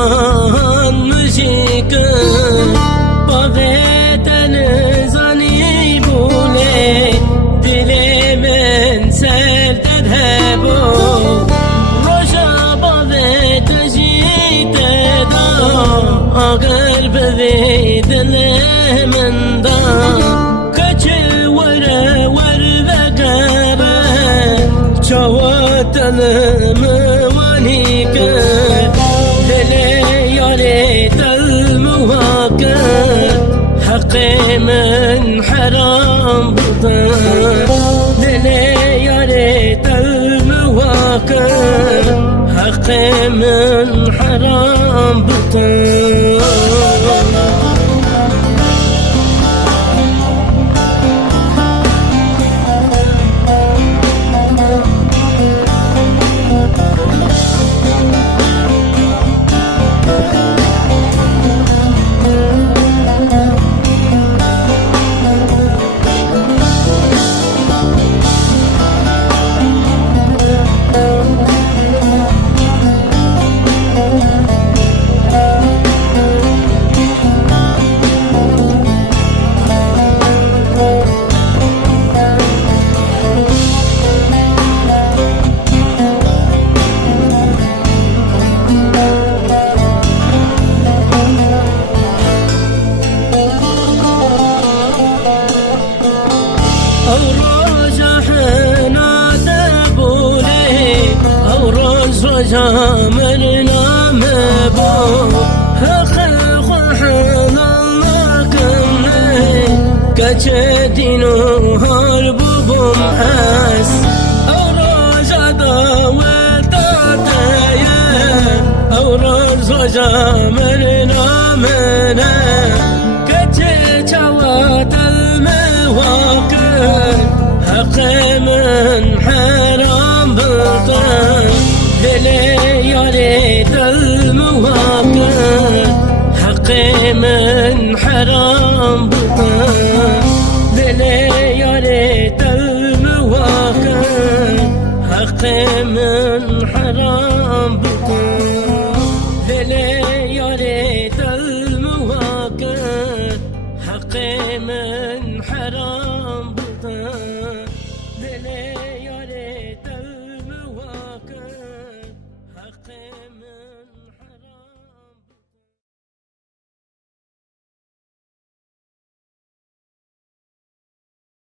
جان مشيك بغيتن زني بولي دلي من سر تذهبو رشا بغيت جيت دا قلب ذي دل من دا كچل ور ذكره شواتن موانيك دلي ياريت المواكب حقي من حرام بطن دلي ياريت المواكب حقي من حرام بطن جامرنا مبو هخل خوحن الله كمي كچدينو هربو بوم اس اوراج داوتاتيا اوراج جامرنا منا كچچوات المواقع حق من حرام بطن دلي ياريت المواقف حقي من حرام بطن دلي ياريت المواقف حقي من حرام بطن دلي ياريت المواقف حقي من حرام